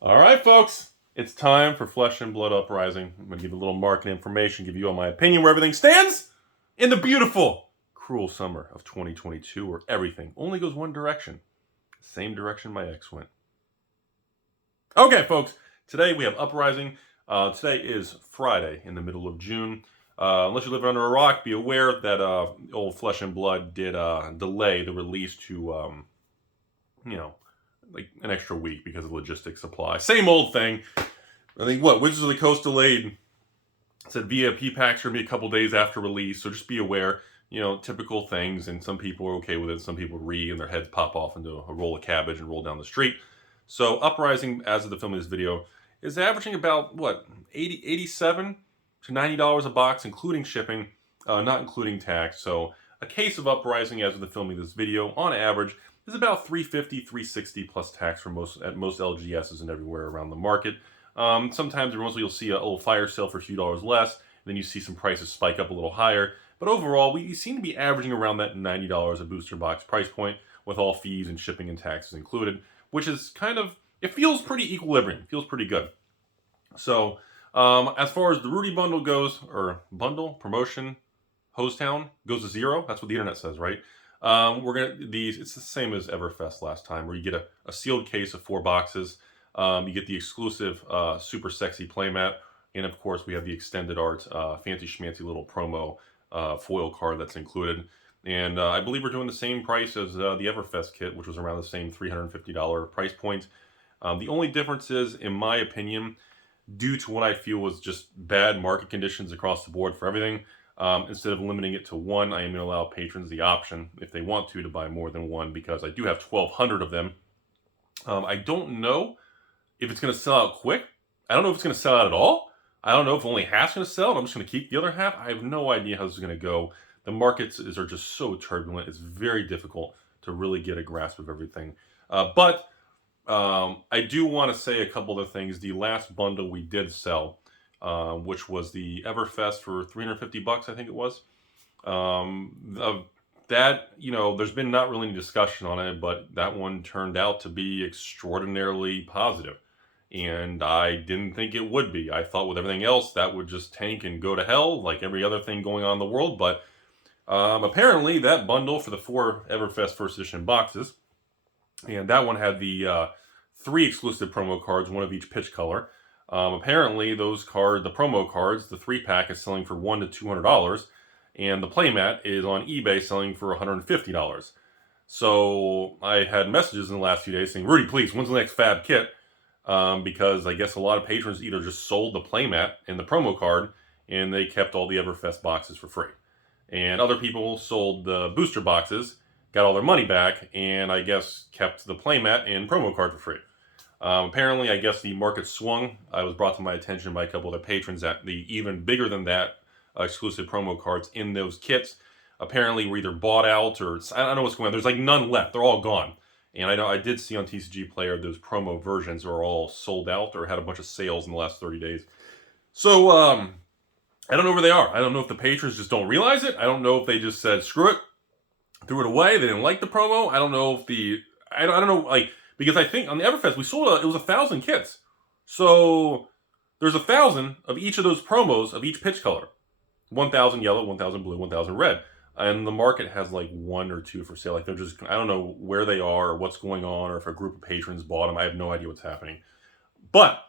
All right, folks, it's time for Flesh and Blood Uprising. I'm going to give you a little market information, give you all my opinion where everything stands in the beautiful, cruel summer of 2022, where everything only goes one direction, the same direction my ex went. Okay, folks, today we have Uprising. Today is Friday in the middle of June. Unless you live under a rock, be aware that old Flesh and Blood did delay the release to, like an extra week because of logistics supply. Same old thing. I think Wizards of the Coast delayed. Said VIP packs are going to be a couple days after release, so just be aware. Typical things, and some people are okay with it. Some people and their heads pop off into a roll of cabbage and roll down the street. So Uprising, as of the film of this video, is averaging about, $87 to $90 a box, including shipping, not including tax. So a case of Uprising, as of the filming of this video, on average, is about $350, $360 plus tax for most LGSs and everywhere around the market. Sometimes you'll see a little fire sale for a few dollars less, and then you see some prices spike up a little higher. But overall, we seem to be averaging around that $90 a booster box price point, with all fees and shipping and taxes included, which is it feels pretty equilibrium. It feels pretty good. So as far as the Rudy bundle goes, or bundle, promotion, Hosetown goes to zero. That's what the internet says, right? It's the same as Everfest last time, where you get a sealed case of 4 boxes. You get the exclusive super sexy playmat, and of course we have the extended art fancy schmancy little promo foil card that's included. And I believe we're doing the same price as the Everfest kit, which was around the same $350 price point. The only difference is, in my opinion, due to what I feel was just bad market conditions across the board for everything, instead of limiting it to one, I am going to allow patrons the option, if they want to buy more than one, because I do have 1,200 of them. I don't know if it's going to sell out quick. I don't know if it's going to sell out at all. I don't know if only half's going to sell and I'm just going to keep the other half. I have no idea how this is going to go. The markets are just so turbulent. It's very difficult to really get a grasp of everything. But I do want to say a couple of things. The last bundle we did sell, which was the Everfest for $350, I think it was. There's been not really any discussion on it, but that one turned out to be extraordinarily positive. And I didn't think it would be. I thought with everything else that would just tank and go to hell like every other thing going on in the world. But apparently that bundle for the 4 Everfest first edition boxes, and that one had the 3 exclusive promo cards, one of each pitch color. Apparently the promo cards, the 3-pack is selling for $100 to $200, and the playmat is on eBay selling for $150. So I had messages in the last few days saying, Rudy, please, when's the next FaB kit? Because I guess a lot of patrons either just sold the playmat and the promo card, and they kept all the Everfest boxes for free. And other people sold the booster boxes, got all their money back, and I guess kept the playmat and promo card for free. Apparently, I guess the market swung. I was brought to my attention by a couple of the patrons that the even bigger than that exclusive promo cards in those kits apparently were either bought out, or I don't know what's going on. There's like none left. They're all gone. And I know I did see on TCG Player those promo versions are all sold out or had a bunch of sales in the last 30 days. So I don't know where they are. I don't know if the patrons just don't realize it. I don't know if they just said screw it, threw it away. They didn't like the promo. I don't know if I don't know, because I think on the Everfest we sold it was 1,000 kits. So there's 1,000 of each of those promos of each pitch color. 1,000 yellow, 1,000 blue, 1,000 red. And the market has like 1 or 2 for sale. Like I don't know where they are or what's going on, or if a group of patrons bought them. I have no idea what's happening. But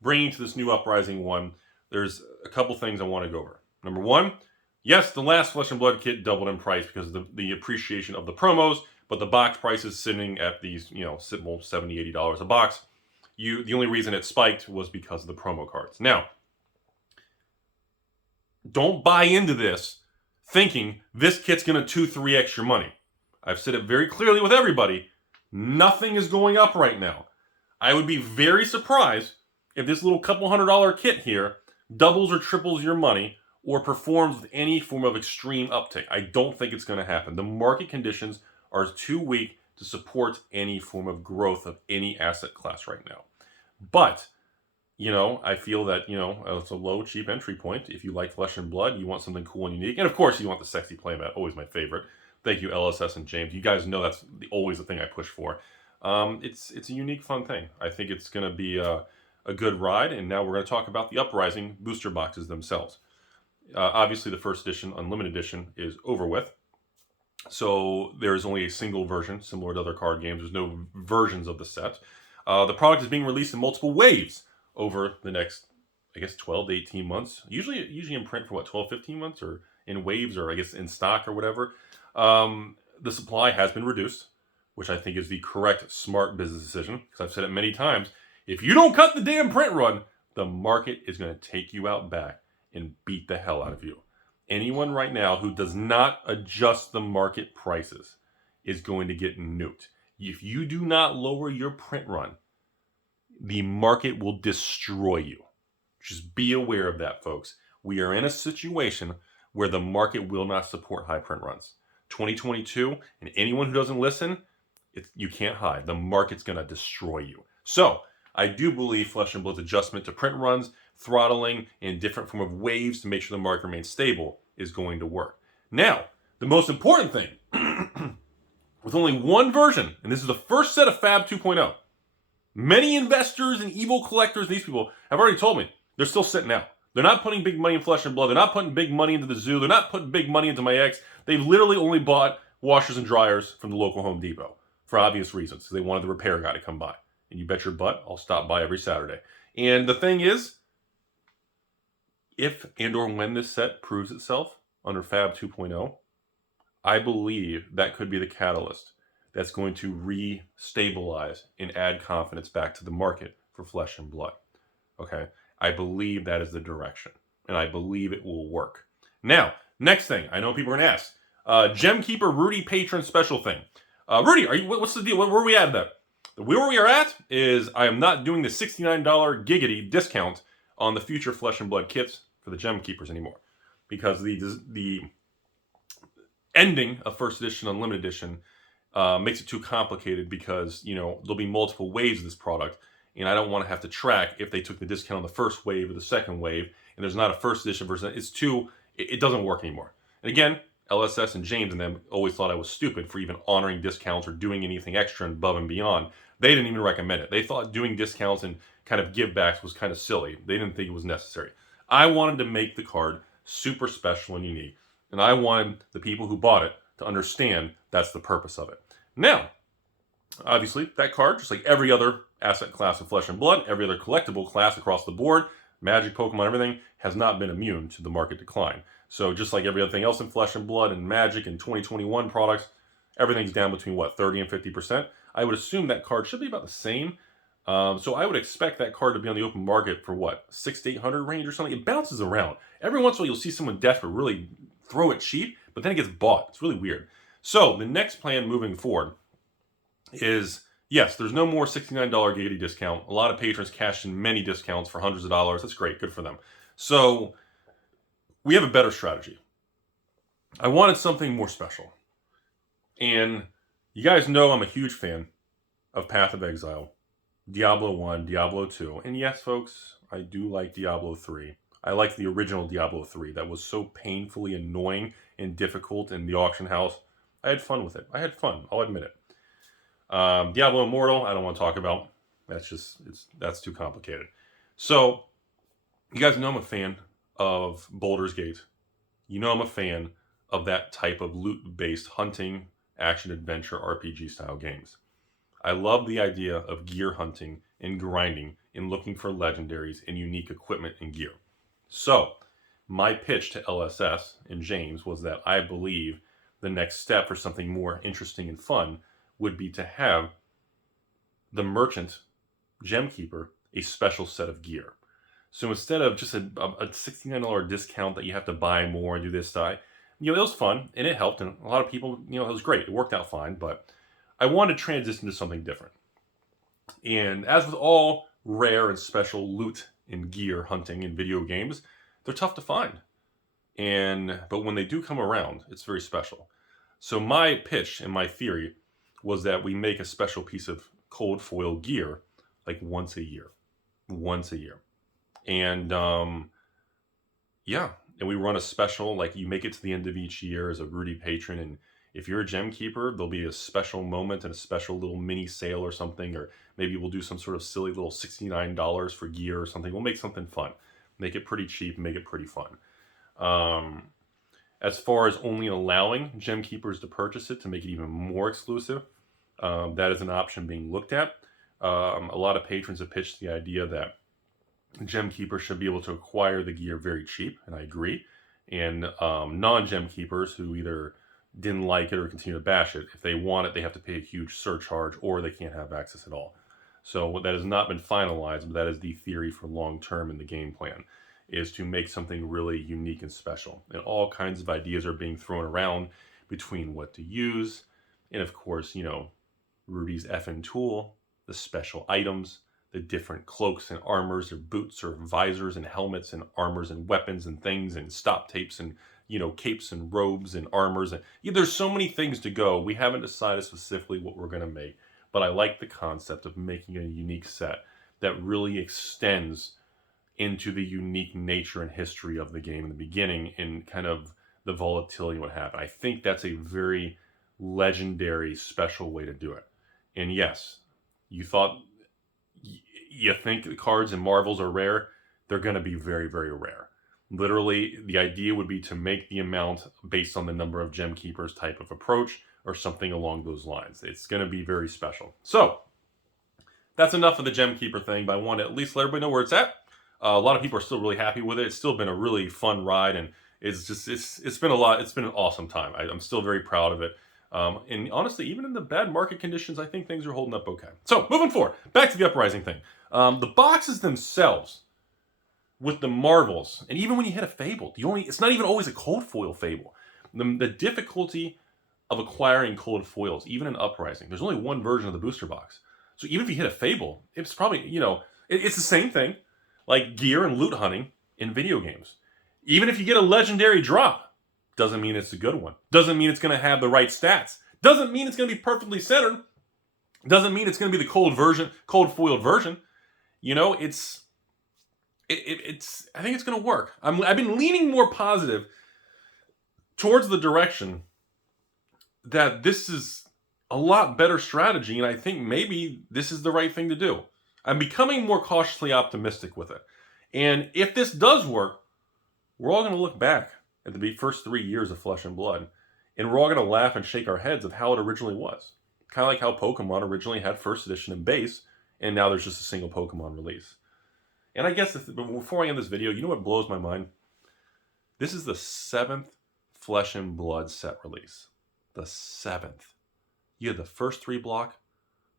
bringing to this new Uprising one, there's a couple things I want to go over. Number one, yes, the last Flesh and Blood kit doubled in price because of the appreciation of the promos, but the box price is sitting at these, $70, $80 a box. The only reason it spiked was because of the promo cards. Now, don't buy into this thinking this kit's going to 2-3x your money. I've said it very clearly with everybody. Nothing is going up right now. I would be very surprised if this little couple $100 kit here doubles or triples your money or performs with any form of extreme uptick. I don't think it's going to happen. The market conditions are too weak to support any form of growth of any asset class right now. But I feel that, it's a low, cheap entry point. If you like Flesh and Blood, you want something cool and unique. And of course, you want the sexy playmat, always my favorite. Thank you, LSS and James. You guys know that's always the thing I push for. It's a unique, fun thing. I think it's going to be a good ride. And now we're going to talk about the Uprising booster boxes themselves. Obviously, the first edition, Unlimited Edition, is over with. So there is only a single version, similar to other card games. There's no versions of the set. The product is being released in multiple waves over the next, I guess, 12 to 18 months. Usually in print for what, 12, 15 months, or in waves, or I guess in stock or whatever. The supply has been reduced, which I think is the correct, smart business decision. Because I've said it many times. If you don't cut the damn print run, the market is going to take you out back and beat the hell out of you. Anyone right now who does not adjust the market prices is going to get nuked. If you do not lower your print run, the market will destroy you. Just be aware of that, folks. We are in a situation where the market will not support high print runs. 2022, and anyone who doesn't listen, you can't hide. The market's going to destroy you. So, I do believe Flesh and Blood's adjustment to print runs, throttling, and different form of waves to make sure the market remains stable is going to work. Now, the most important thing, with only one version, and this is the first set of FaB 2.0, many investors and evil collectors, these people, have already told me they're still sitting out. They're not putting big money in Flesh and Blood. They're not putting big money into the zoo. They're not putting big money into my ex. They've literally only bought washers and dryers from the local Home Depot for obvious reasons, because they wanted the repair guy to come by. And you bet your butt, I'll stop by every Saturday. And the thing is, if and or when this set proves itself under FaB 2.0, I believe that could be the catalyst that's going to re-stabilize and add confidence back to the market for Flesh and Blood. Okay? I believe that is the direction. And I believe it will work. Now, next thing, I know people are going to ask. Gem Keeper Rudy Patron special thing. Rudy, what's the deal? Where are we at that? Where we are at is I am not doing the $69 giggity discount on the future Flesh and Blood kits for the Gem Keepers anymore. Because the ending of first edition, Unlimited Edition, makes it too complicated because, there'll be multiple waves of this product. And I don't want to have to track if they took the discount on the first wave or the second wave. And there's not a first edition version. It doesn't work anymore. And again, LSS and James and them always thought I was stupid for even honoring discounts or doing anything extra and above and beyond. They didn't even recommend it. They thought doing discounts and kind of givebacks was kind of silly. They didn't think it was necessary. I wanted to make the card super special and unique. And I wanted the people who bought it to understand that's the purpose of it. Now, obviously, that card, just like every other asset class of Flesh and Blood, every other collectible class across the board, Magic, Pokemon, everything, has not been immune to the market decline. So just like every other thing else in Flesh and Blood and Magic and 2021 products, everything's down between, 30 and 50%. I would assume that card should be about the same. So I would expect that card to be on the open market for, 600 to 800 range or something. It bounces around. Every once in a while, you'll see someone desperate really throw it cheap, but then it gets bought. It's really weird. So the next plan moving forward is, yes, there's no more $69 giggity discount. A lot of patrons cashed in many discounts for hundreds of dollars. That's great. Good for them. So we have a better strategy. I wanted something more special. And you guys know I'm a huge fan of Path of Exile, Diablo 1, Diablo 2. And yes, folks, I do like Diablo 3. I like the original Diablo 3 that was so painfully annoying and difficult in the auction house. I had fun with it. I had fun. I'll admit it. Diablo Immortal, I don't want to talk about. That's too complicated. So, you guys know I'm a fan of Baldur's Gate. You know I'm a fan of that type of loot-based hunting, action-adventure, RPG-style games. I love the idea of gear hunting and grinding and looking for legendaries and unique equipment and gear. So, my pitch to LSS and James was that I believe the next step for something more interesting and fun would be to have the merchant, Gem Keeper, a special set of gear. So instead of just a $69 discount that you have to buy more and do this side, it was fun and it helped. And a lot of people, it was great. It worked out fine. But I wanted to transition to something different. And as with all rare and special loot and gear hunting in video games, they're tough to find. But when they do come around, it's very special. So my pitch and my theory was that we make a special piece of cold foil gear like once a year. And and we run a special, like you make it to the end of each year as a Rudy patron, and If you're a gem keeper, there'll be a special moment and a special little mini sale or something, or maybe we'll do some sort of silly little $69 for gear or something. We'll make something fun. Make it pretty cheap, make it pretty fun. As far as only allowing gem keepers to purchase it to make it even more exclusive, that is an option being looked at. A lot of patrons have pitched the idea that gem keepers should be able to acquire the gear very cheap, and I agree. And non-gem keepers who either didn't like it or continue to bash it, if they want it, they have to pay a huge surcharge or they can't have access at all. So that has not been finalized, but that is the theory for long term in the game plan, is to make something really unique and special. And all kinds of ideas are being thrown around between what to use, and of course, you know, Rudy's effing tool, the special items, the different cloaks and armors or boots or visors and helmets and armors and weapons and things and stop tapes and, you know, capes and robes and armors. And there's so many things to go. We haven't decided specifically what we're going to make, but I like the concept of making a unique set that really extends into the unique nature and history of the game in the beginning and kind of the volatility and what happened. I think that's a very legendary, special way to do it. And yes, you think the cards and Marvels are rare, they're going to be very, very rare. Literally, the idea would be to make the amount based on the number of gem keepers type of approach or something along those lines. It's going to be very special. So, that's enough of the gem keeper thing, but I want to at least let everybody know where it's at. A lot of people are still really happy with it. It's still been a really fun ride, and it's been a lot. It's been an awesome time. I'm still very proud of it. And honestly, even in the bad market conditions, I think things are holding up okay. So, moving forward, back to the Uprising thing. The boxes themselves, with the Marvels, and even when you hit a Fable, it's not even always a cold foil Fable. The difficulty of acquiring cold foils, even in Uprising, there's only one version of the booster box. So even if you hit a Fable, it's probably, it's the same thing, like gear and loot hunting in video games. Even if you get a legendary drop, doesn't mean it's a good one. Doesn't mean it's going to have the right stats. Doesn't mean it's going to be perfectly centered. Doesn't mean it's going to be the cold foiled version. I think it's going to work. I've been leaning more positive towards the direction that this is a lot better strategy, and I think maybe this is the right thing to do. I'm becoming more cautiously optimistic with it. And if this does work, we're all going to look back at the first 3 years of Flesh and Blood, and we're all going to laugh and shake our heads of how it originally was. Kind of like how Pokemon originally had first edition and base, and now there's just a single Pokemon release. And I guess before I end this video, you know what blows my mind? This is the 7th Flesh and Blood set release. The 7th. You had the first 3 block,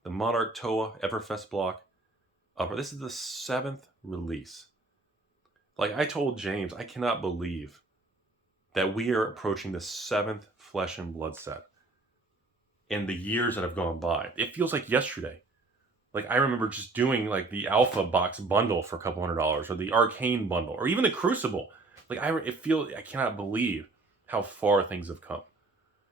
the Monarch Toa Everfest block. This is the 7th release. Like I told James, I cannot believe that we are approaching the 7th Flesh and Blood set. And the years that have gone by. It feels like yesterday. Like I remember just doing like the Alpha box bundle for a couple $100, or the Arcane bundle, or even the Crucible. Like I cannot believe how far things have come.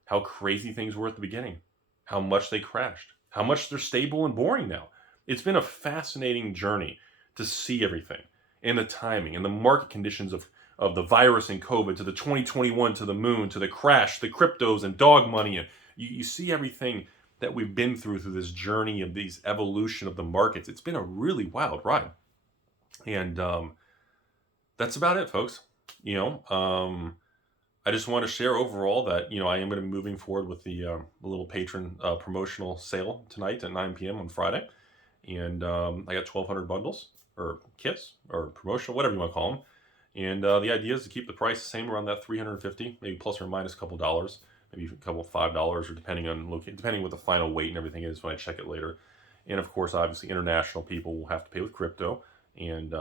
How crazy things were at the beginning. How much they crashed. How much they're stable and boring now. It's been a fascinating journey to see everything. And the timing and the market conditions of the virus and COVID, to the 2021, to the moon, to the crash, the cryptos and dog money. And you see everything that we've been through this journey of these evolution of the markets. It's been a really wild ride. And that's about it, folks. I just want to share overall that, I am going to be moving forward with the little Patron promotional sale tonight at 9 p.m. on Friday. And I got 1,200 bundles or kits or promotional, whatever you want to call them. And the idea is to keep the price the same, around that $350, maybe plus or minus a couple dollars, maybe a couple $5, or depending on what the final weight and everything is when I check it later. And of course, obviously, international people will have to pay with crypto, and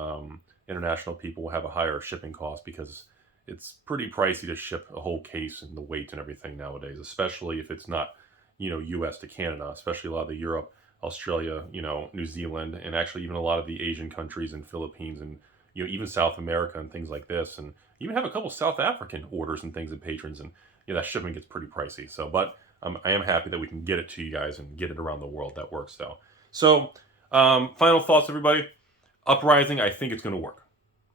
international people will have a higher shipping cost because it's pretty pricey to ship a whole case and the weight and everything nowadays, especially if it's not, U.S. to Canada, especially a lot of the Europe, Australia, New Zealand, and actually even a lot of the Asian countries and Philippines and, even South America and things like this. And even have a couple South African orders and things and patrons, and that shipment gets pretty pricey. So, but I am happy that we can get it to you guys and get it around the world. That works though. So, final thoughts, everybody. Uprising, I think it's going to work.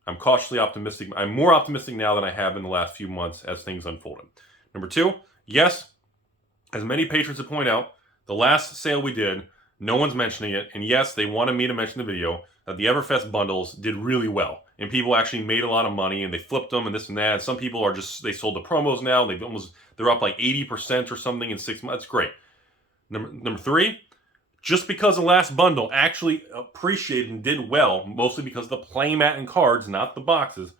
I'm cautiously optimistic. I'm more optimistic now than I have in the last few months as things unfolded. Number 2, yes, as many patrons have pointed out, the last sale we did, no one's mentioning it. And yes, they wanted me to mention the video that the Everfest bundles did really well. And people actually made a lot of money and they flipped them and this and that. Some people are just, they sold the promos now. They're up like 80% or something in 6 months. That's great. Number three, just because the last bundle actually appreciated and did well, mostly because of the playmat and cards, not the boxes,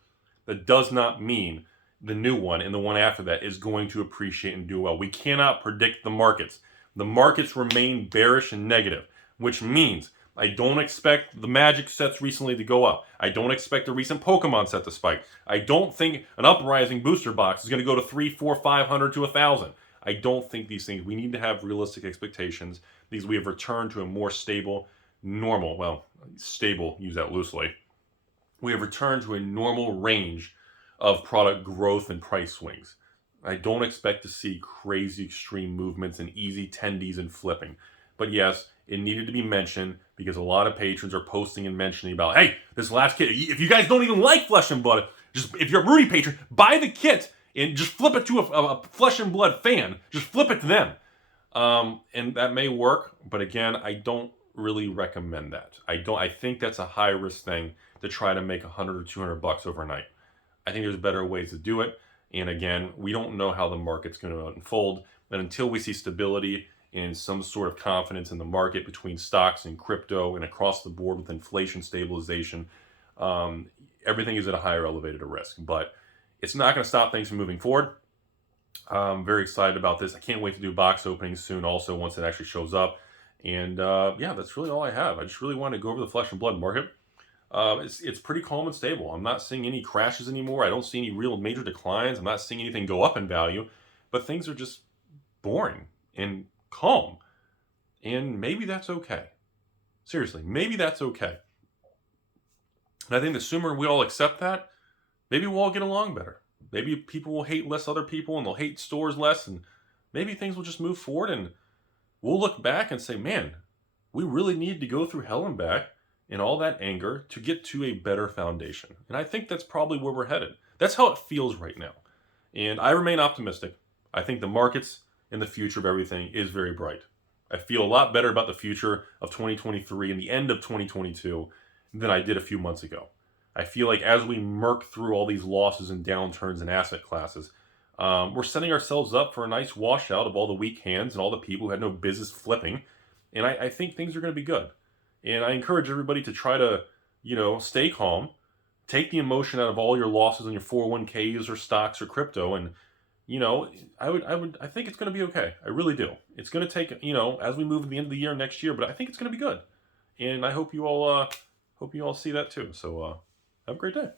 that does not mean the new one and the one after that is going to appreciate and do well. We cannot predict the markets. The markets remain bearish and negative, which means I don't expect the Magic sets recently to go up. I don't expect the recent Pokemon set to spike. I don't think an Uprising booster box is going to go to 300, 400, 500 to 1,000. I don't think these things, we need to have realistic expectations because we have returned to a more stable, normal, well, stable, use that loosely. We have returned to a normal range of product growth and price swings. I don't expect to see crazy extreme movements and easy tendies and flipping. But yes, it needed to be mentioned because a lot of patrons are posting and mentioning about, hey, this last kit, if you guys don't even like Flesh and Blood, just if you're a Rudy patron, buy the kit and just flip it to a Flesh and Blood fan. Just flip it to them. And that may work, but again, I don't really recommend that. I think that's a high risk thing to try to make $100 or $200 overnight. I think there's better ways to do it. And again, we don't know how the market's going to unfold. But until we see stability and some sort of confidence in the market between stocks and crypto and across the board with inflation stabilization, everything is at a higher elevated risk. But it's not going to stop things from moving forward. I'm very excited about this. I can't wait to do box openings soon also once it actually shows up. And yeah, that's really all I have. I just really want to go over the Flesh and Blood market. It's pretty calm and stable. I'm not seeing any crashes anymore. I don't see any real major declines. I'm not seeing anything go up in value. But things are just boring and calm. And maybe that's okay. Seriously, maybe that's okay. And I think the sooner we all accept that, maybe we'll all get along better. Maybe people will hate less other people and they'll hate stores less. And maybe things will just move forward and we'll look back and say, man, we really need to go through hell and back and all that anger to get to a better foundation. And I think that's probably where we're headed. That's how it feels right now. And I remain optimistic. I think the markets and the future of everything is very bright. I feel a lot better about the future of 2023 and the end of 2022 than I did a few months ago. I feel like as we murk through all these losses and downturns in asset classes, we're setting ourselves up for a nice washout of all the weak hands and all the people who had no business flipping. And I think things are going to be good. And I encourage everybody to try to, stay calm, take the emotion out of all your losses on your 401ks or stocks or crypto. And, I think it's going to be okay. I really do. It's going to take, as we move to the end of the year next year, but I think it's going to be good. And I hope you all see that too. So have a great day.